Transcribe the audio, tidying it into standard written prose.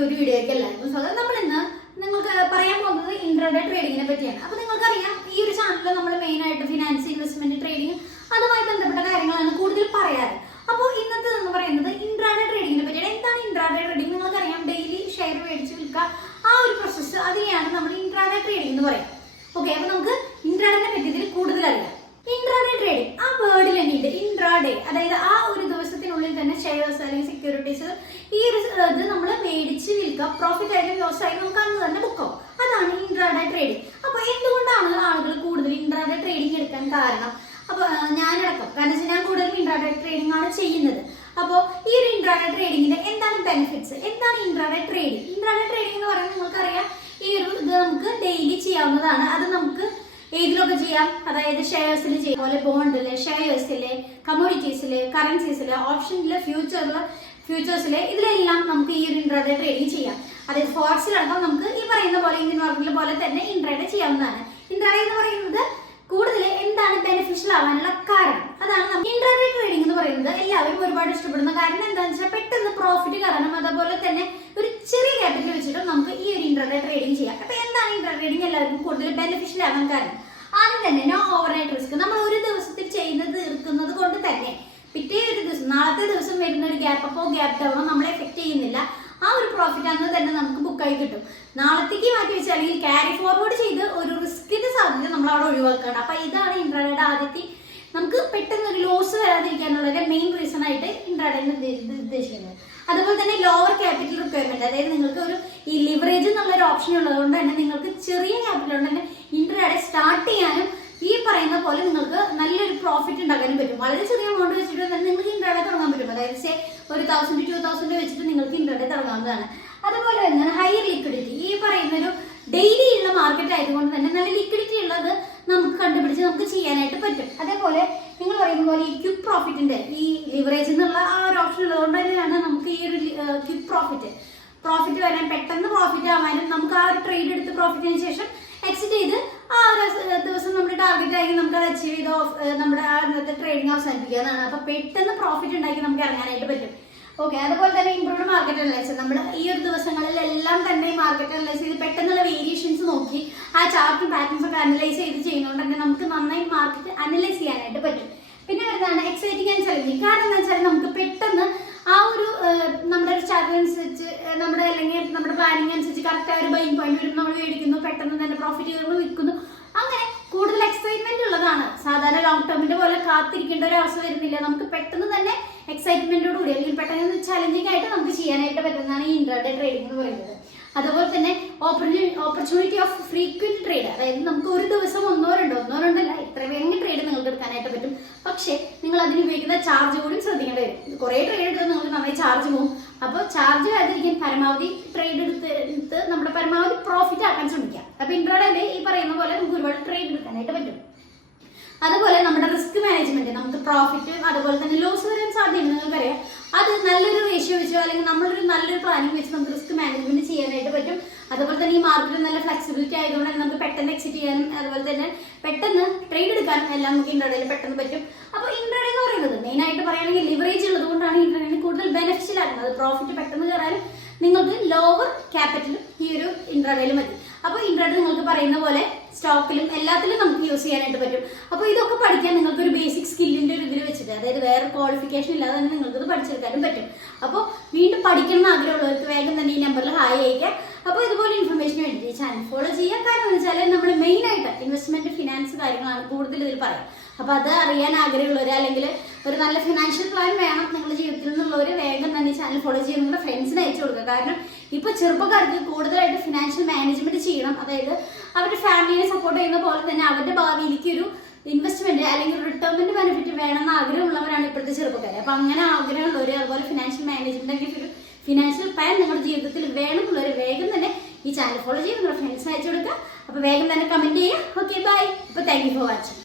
പുതിയൊരു വീഡിയോയ്ക്ക് എല്ലാവർക്കും സ്വാഗതം. നമ്മൾ ഇന്ന് നിങ്ങൾക്ക് പറയാൻ പോകുന്നത് ഇൻട്രാഡേ ട്രേഡിങ്ങിനെ പറ്റിയാണ്. അപ്പോൾ നിങ്ങൾക്കറിയാം, ഈ ഒരു ചാനലിൽ നമ്മൾ മെയിൻ ആയിട്ട് ഫിനാൻസ്, ഇൻവെസ്റ്റ്മെന്റ്, ട്രേഡിംഗ് അതുമായി ബന്ധപ്പെട്ട കാര്യങ്ങളാണ് കൂടുതൽ പറയാറ്. അപ്പോൾ ഇന്നത്തെ എന്ന് പറയുന്നത് ഇൻട്രാഡേ ട്രേഡിങ്ങിനെ പറ്റിയാണ്. എന്താണ് ഇൻട്രാഡേ ട്രേഡിംഗ്? നിങ്ങൾക്കറിയാം, ഡെയിലി ഷെയർ മേടിച്ച് വിൽക്കുക, ആ ഒരു പ്രോസസ്സ്, അതിനെയാണ് നമ്മൾ ഇൻട്രാഡേ ട്രേഡിംഗ് എന്ന് പറയാം. ഓക്കെ, അപ്പോൾ നമുക്ക് ഇൻട്രാഡേനെ പറ്റി ഇതിൽ കൂടുതൽ അറിയാം. ഇൻട്രാഡേ ട്രേഡിംഗ്, ആ വേർഡിൽ തന്നെയുണ്ട് ഇൻട്രാഡേ, അതായത് ആ ഒരു ദിവസത്തിനുള്ളിൽ തന്നെ ഷെയർസ് അല്ലെങ്കിൽ സെക്യൂരിറ്റീസ് ഈ ഒരു ഇത് നമ്മൾ മേടിച്ച് വിൽക്കുക, പ്രോഫിറ്റ് ആയിട്ട് ലോസ് ആയിട്ട് നമുക്ക് അന്ന് തന്നെ ബുക്കാവും. അതാണ് ഇൻട്രാഡേ ട്രേഡിംഗ്. അപ്പൊ എന്തുകൊണ്ടാണ് ആളുകൾ കൂടുതൽ ഇൻട്രാഡേ ട്രേഡിംഗ് എടുക്കാൻ കാരണം? അപ്പൊ ഞാനടക്കം, കാരണം ഞാൻ കൂടുതലും ഇൻട്രാഡേ ട്രേഡിംഗ് ആണ് ചെയ്യുന്നത്. അപ്പോൾ ഈ ഒരു ഇൻട്രാഡേ ട്രേഡിങ്ങിന്റെ എന്താണ് ബെനിഫിറ്റ്സ്, എന്താണ് ഇൻട്രാഡേ ട്രേഡിംഗ്? ഇൻട്രാഡേ ട്രേഡിംഗ് എന്ന് പറയുന്നത് നിങ്ങൾക്കറിയാം, ഈ ഒരു ഇത് നമുക്ക് ഡെയിലി ചെയ്യാവുന്നതാണ്. അത് നമുക്ക് ഏതിലൊക്കെ ചെയ്യാം, അതായത് ഷെയർസിൽ ചെയ്യാം, പോലെ ബോണ്ടില്, ഷെയർസില്, കമ്മോഡിറ്റീസില്, കറൻസീസില്, ഓപ്ഷനില്, ഫ്യൂച്ചേഴ്സില്, ഇതിലെല്ലാം നമുക്ക് ഈ ഒരു ഇൻട്രാഡേ ട്രേഡിംഗ് ചെയ്യാം. അതായത് ഫോറക്സിലടക്കം നമുക്ക് ഈ പറയുന്ന പോലെ ഇന്ത്യൻ മാർക്കറ്റിലെ പോലെ തന്നെ ഇൻട്രാഡേ ചെയ്യാവുന്നതാണ്. ഇൻട്രാഡേ എന്ന് പറയുന്നത് കൂടുതൽ എന്താണ് ബെനിഫിഷ്യൽ ആവാനുള്ള കാരണം, അതാണ് നമുക്ക് ഇൻട്രാഡേ ട്രേഡിംഗ് എന്ന് പറയുന്നത് എല്ലാവരും ഒരുപാട് ഇഷ്ടപ്പെടുന്ന കാരണം. എന്താണെന്ന് വെച്ചാൽ പെട്ടെന്ന് പ്രോഫിറ്റ് കാരണം, അതുപോലെ തന്നെ ഒരു ചെറിയ ക്യാപിറ്റൽ വെച്ചിട്ട് നമുക്ക് ഈ ഒരു ഇൻട്രാഡേ ട്രേഡിംഗ് ചെയ്യാം. അപ്പൊ എന്താണ് ഇൻട്രാഡേ ട്രേഡിംഗ് എല്ലാവർക്കും കൂടുതൽ ബെനിഫിഷ്യൽ ആവാൻ കാരണം? ആദ്യം തന്നെ നോ ഓവർനൈറ്റ് റിസ്ക്. നമ്മൾ ഒരു ദിവസത്തിൽ ചെയ്യുന്നത് തീർക്കുന്നത് കൊണ്ട് തന്നെ പിറ്റേ ഒരു ദിവസം, നാളത്തെ ദിവസം വരുന്ന ഒരു ഗ്യാപ്പ് അപ്പോ ഗ്യാപ്പ് ഡൗണോ നമ്മളെ എഫക്ട് ചെയ്യുന്നില്ല. ആ ഒരു പ്രോഫിറ്റ് അന്ന് തന്നെ നമുക്ക് ബുക്കായി കിട്ടും. നാളത്തേക്ക് മാറ്റി വെച്ചാൽ അല്ലെങ്കിൽ ക്യാരി ഫോർവേഡ് ചെയ്ത് ഒരു റിസ്കിന്റെ സാധ്യത നമ്മൾ അവിടെ ഒഴിവാക്കണം. അപ്പൊ ഇതാണ് ഇൻട്രാഡേയുടെ ആദ്യത്തെ, നമുക്ക് പെട്ടെന്ന് ഒരു ലോസ് വരാതിരിക്കാനുള്ള മെയിൻ റീസൺ ആയിട്ട് ഇൻട്രാഡേ ഉദ്ദേശിക്കുന്നത്. അതുപോലെ തന്നെ ലോവർ ക്യാപിറ്റൽ റിക്വയർമെന്റ്, അതായത് നിങ്ങൾക്ക് ഒരു ഈ ലിവറേജ് എന്നുള്ള ഒരു ഓപ്ഷൻ ഉള്ളതുകൊണ്ട് തന്നെ നിങ്ങൾക്ക് ചെറിയ ക്യാപിറ്റൽ കൊണ്ട് തന്നെ ഇൻട്രാഡേ സ്റ്റാർട്ട് ചെയ്യാനും ഈ പറയുന്ന പോലെ നിങ്ങൾക്ക് നല്ലൊരു പ്രോഫിറ്റ് ഉണ്ടാക്കാനും പറ്റും. വളരെ ചെറിയ എമൗണ്ട് വെച്ചിട്ട് തന്നെ നിങ്ങൾക്ക് ഇൻട്രാഡേ തുടങ്ങാൻ പറ്റും. അതായത് ഒരു 1000-2000 വെച്ചിട്ട് നിങ്ങൾക്ക് ഇൻട്രാഡേ തുടങ്ങാവുന്നതാണ്. അതുപോലെ തന്നെ ഹയർ ലിക്വിഡിറ്റി, ഈ പറയുന്ന ഒരു ഡെയിലി ഉള്ള മാർക്കറ്റ് ആയതുകൊണ്ട് തന്നെ നല്ല ലിക്വിഡിറ്റി ഉള്ളത് നമുക്ക് കണ്ടുപിടിച്ച് നമുക്ക് ചെയ്യാനായിട്ട് പറ്റും. അതേപോലെ നിങ്ങൾ പറയുന്ന പോലെ ഈ ക്വിക്ക് പ്രോഫിറ്റിന്റെ ഈ ലിവറേജ് എന്നുള്ള ആ ഒരു ഓപ്ഷൻ ഉള്ളതുകൊണ്ട് തന്നെയാണ് നമുക്ക് ഈ ഒരു ക്വിക്ക് പ്രോഫിറ്റ് വരാൻ, പെട്ടെന്ന് പ്രോഫിറ്റ് ആവാനും, നമുക്ക് ആ ഒരു ട്രേഡ് എടുത്ത് പ്രോഫിറ്റിന് ശേഷം എക്സിറ്റ് ചെയ്ത് ആ ഒരു ദിവസം നമ്മുടെ ടാർഗറ്റ് ആയി നമുക്ക് അത് അച്ചീവ് ചെയ്ത് നമ്മുടെ ആ ഇന്നത്തെ ട്രേഡിംഗ് അവസാനിപ്പിക്കാന്നാണ്. അപ്പൊ പെട്ടെന്ന് പ്രോഫിറ്റ് ഉണ്ടാക്കി നമുക്ക് ഇറങ്ങാനായിട്ട് പറ്റും. ഓക്കെ, അതുപോലെ തന്നെ ഇംപ്രൂവ്ഡ് മാർക്കറ്റ് അനലൈസ്, നമ്മൾ ഈ ഒരു ദിവസങ്ങളിലെല്ലാം തന്നെ മാർക്കറ്റ് അനലൈസ് ചെയ്ത് പെട്ടെന്നുള്ള വേരിയേഷൻസ് നോക്കി ആ ചാർട്ടും പാറ്റേൺസ് ഒക്കെ അനലൈസ് ചെയ്ത് ചെയ്യുന്നതുകൊണ്ട് തന്നെ നമുക്ക് നന്നായി മാർക്കറ്റ് അനലൈസ് ചെയ്യാനായിട്ട് പറ്റും. പിന്നെ വരുന്നതാണ് എക്സൈറ്റിംഗ് ആൻഡ് ചലഞ്ചിങ്. കാരണം എന്താ വെച്ചാൽ നമുക്ക് പെട്ടെന്ന് ആ ഒരു നമ്മുടെ ഒരു ചാർട്ട് അനുസരിച്ച് നമ്മുടെ അല്ലെങ്കിൽ നമ്മുടെ പ്ലാനിങ് അനുസരിച്ച് കറക്റ്റ് ആ ഒരു ബൈങ് പോയിന്റ് വരും, നമ്മൾ മേടിക്കുന്നു, പെട്ടെന്ന് തന്നെ പ്രോഫിറ്റ് ചെയ്യുന്നു, വിൽക്കുന്നു. അങ്ങനെ കൂടുതൽ എക്സൈറ്റ്മെന്റ് ഉള്ളതാണ്. സാധാരണ ലോങ് ടേമിന്റെ പോലെ കാത്തിരിക്കേണ്ട ഒരു അവസ്ഥ വരുന്നില്ല. നമുക്ക് പെട്ടെന്ന് തന്നെ എക്സൈറ്റ്മെന്റോട് കൂടി അല്ലെങ്കിൽ പെട്ടെന്ന് ചലഞ്ചിങ് ആയിട്ട് നമുക്ക് ചെയ്യാനായിട്ട് പറ്റുന്നതാണ് ഈ ഇൻട്രാഡേ ട്രേഡിംഗ് എന്ന് പറയുന്നത്. അതുപോലെ തന്നെ ഓപ്പർച്യൂണിറ്റി ഓഫ് ഫ്രീക്വന്റ് ട്രേഡ്, അതായത് നമുക്ക് ഒരു ദിവസം ഒന്നോ രണ്ടല്ല ഇത്ര വേഗം ട്രേഡ് നിങ്ങൾക്ക് എടുക്കാനായിട്ട് പറ്റും. പക്ഷേ നിങ്ങൾ അതിന് ഉപയോഗിക്കുന്ന ചാർജ് കൂടി ശ്രദ്ധിക്കേണ്ടി വരും. കുറെ ട്രേഡ് എടുത്താൽ നിങ്ങൾക്ക് നന്നായി ചാർജ് പോകും. അപ്പോൾ ചാർജ് വരാതിരിക്കാൻ പരമാവധി ട്രേഡ് എടുത്ത് നമ്മുടെ പരമാവധി പ്രോഫിറ്റ് ആക്കാൻ ശ്രമിക്കാം. അപ്പൊ ഇൻട്രാഡേയിൽ ഈ പറയുന്ന പോലെ നമുക്ക് ഒരുപാട് ട്രേഡ് എടുക്കാനായിട്ട് പറ്റും. അതുപോലെ നമ്മുടെ റിസ്ക് മാനേജ്മെന്റ്, നമുക്ക് പ്രോഫിറ്റ് അതുപോലെ തന്നെ ലോസ് വരാൻ സാധ്യതയുണ്ട്. നിങ്ങൾക്കറിയാം, അത് നല്ലൊരു റേഷ്യോ വെച്ചോ അല്ലെങ്കിൽ നമ്മളൊരു നല്ലൊരു പ്ലാനിങ് വെച്ച് നമുക്ക് റിസ്ക് മാനേജ്മെന്റ് ചെയ്യാനായിട്ട് പറ്റും. അതുപോലെ തന്നെ ഈ മാർക്കറ്റിൽ നല്ല ഫ്ലെക്സിബിലിറ്റി ആയതുകൊണ്ട് തന്നെ നമുക്ക് പെട്ടെന്ന് എക്സിറ്റ് ചെയ്യാനും അതുപോലെ തന്നെ പെട്ടെന്ന് ട്രേഡ് എടുക്കാനും എല്ലാം നമുക്ക് ഇൻട്രാഡേയിൽ പെട്ടെന്ന് പറ്റും. അപ്പോൾ ഇൻട്രാഡേ എന്ന് പറയുന്നത് മെയിൻ ആയിട്ട് പറയുകയാണെങ്കിൽ ലിവറേജ് ഉള്ളത് കൊണ്ടാണ് ഇൻട്രാഡേയിൽ കൂടുതൽ ബെനിഫിഷ്യൽ ആകുന്നത്. പ്രോഫിറ്റ് പെട്ടെന്ന് കയറാനും നിങ്ങൾക്ക് ലോവർ ക്യാപിറ്റലും ഈ ഒരു ഇൻട്രാഡേയിൽ മതി. അപ്പോൾ ഇൻട്രാഡേ നിങ്ങൾക്ക് പറയുന്ന പോലെ സ്റ്റോക്കിലും എല്ലാത്തിലും നമുക്ക് യൂസ് ചെയ്യാനായിട്ട് പറ്റും. അപ്പോൾ ഇതൊക്കെ പഠിക്കാൻ നിങ്ങൾക്ക് ഒരു ബേസിക് സ്കില്ലിന്റെ ഒരു ഇതിൽ വെച്ചിട്ട്, അതായത് വേറെ ക്വാളിഫിക്കേഷൻ ഇല്ലാതെ തന്നെ നിങ്ങൾക്ക് ഇത് പഠിച്ചെടുക്കാനും പറ്റും. അപ്പോൾ വീണ്ടും പഠിക്കണം എന്ന് ആഗ്രഹമുള്ളവർക്ക് വേഗം തന്നെ ഈ നമ്പറിൽ ഹായ് അയക്കാം. അപ്പോൾ ഇതുപോലെ ഇൻഫർമേഷന് വേണ്ടി ഈ ചാനൽ ഫോളോ ചെയ്യുക. കാരണം എന്ന് വെച്ചാൽ നമ്മൾ മെയിൻ ആയിട്ട് ഇൻവെസ്റ്റ്മെന്റ്, ഫിനാൻസ് കാര്യങ്ങളാണ് കൂടുതൽ ഇതിൽ പറയാം. അപ്പോൾ അത് അറിയാൻ ആഗ്രഹമുള്ളവർ അല്ലെങ്കിൽ ഒരു നല്ല ഫിനാൻഷ്യൽ പ്ലാൻ വേണം നിങ്ങളുടെ ജീവിതത്തിൽ നിന്നുള്ളവർ വേഗം തന്നെ ഈ ചാനൽ ഫോളോ ചെയ്ത് നിങ്ങളുടെ ഫ്രണ്ട്സിന് അയച്ചു കൊടുക്കുക. കാരണം ഇപ്പോൾ ചെറുപ്പക്കാർക്ക് കൂടുതലായിട്ട് ഫിനാൻഷ്യൽ മാനേജ്മെന്റ് ചെയ്യണം. അതായത് അവരുടെ ഫാമിലിയെ സപ്പോർട്ട് ചെയ്യുന്ന പോലെ തന്നെ അവരുടെ ഭാവിയിലേക്ക് ഒരു ഇൻവെസ്റ്റ്മെന്റ് അല്ലെങ്കിൽ റിട്ടയർമെന്റ് ബെനിഫിറ്റ് വേണമെന്ന് ആഗ്രഹമുള്ളവരാണ് ഇപ്പോഴത്തെ ചെറുപ്പക്കാർ. അപ്പൊ അങ്ങനെ ആഗ്രഹമുള്ളവർ, അതുപോലെ ഫിനാൻഷ്യൽ മാനേജ്മെന്റ് അല്ലെങ്കിൽ ഒരു ഫിനാൻഷ്യൽ പ്ലാൻ നിങ്ങളുടെ ജീവിതത്തിൽ വേണമെന്നുള്ളവർ വേഗം തന്നെ ഈ ചാനൽ ഫോളോ ചെയ്ത് നിങ്ങളുടെ ഫ്രണ്ട്സിന് അയച്ചു കൊടുക്കുക. അപ്പൊ വേഗം തന്നെ കമന്റ് ചെയ്യുക. Okay, bye. അപ്പൊ താങ്ക് യു ഫോർ വാച്ചിങ്.